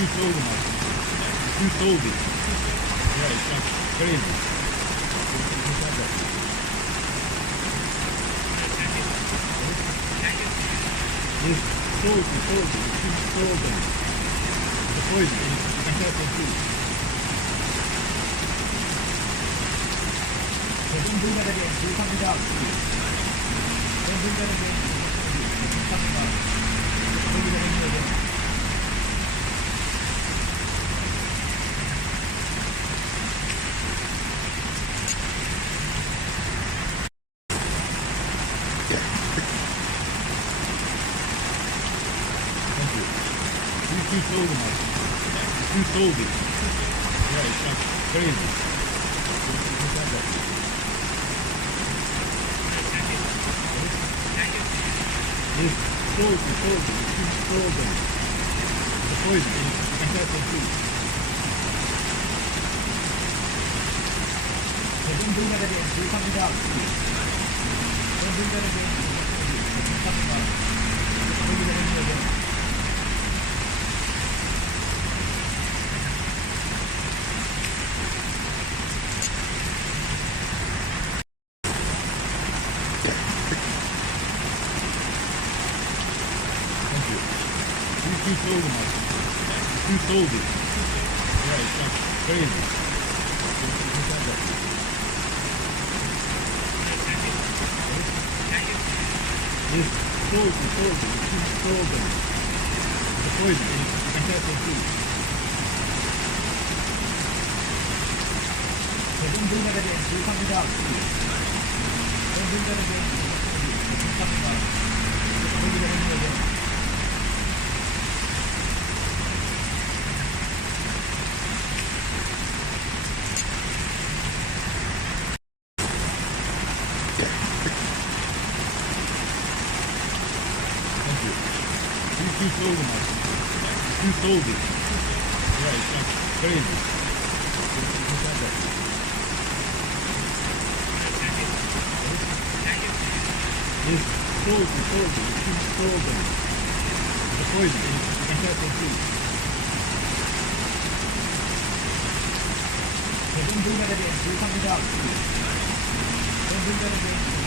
Too sold him. Too sold it. Yeah, it's like crazy. Yes, sold it. Too sold them. The poison. You can tell them too. So don't do that again. Do something else. Don't do that again. Do something else. Don't do that again. Too sold him. Too sold it. Yeah, it's like crazy. Yes, sold it. Too sold them. The poison. You can tell them too. So don't do that again. Do something else. Don't do that again. Do something else. Don't do that again. Too sold him. Too sold it. Yeah, it's like crazy. Yes, sold it. Too sold them. The poison. You can tell them too. So don't do that again. Do something else. Don't do that again. Do something else. Don't do that again. Too sold him. Too sold it. Yeah, it's like crazy. Yes, sold it. Too sold them. The poison. You can tell them too. So don't do that again. Do something else. Don't do that again.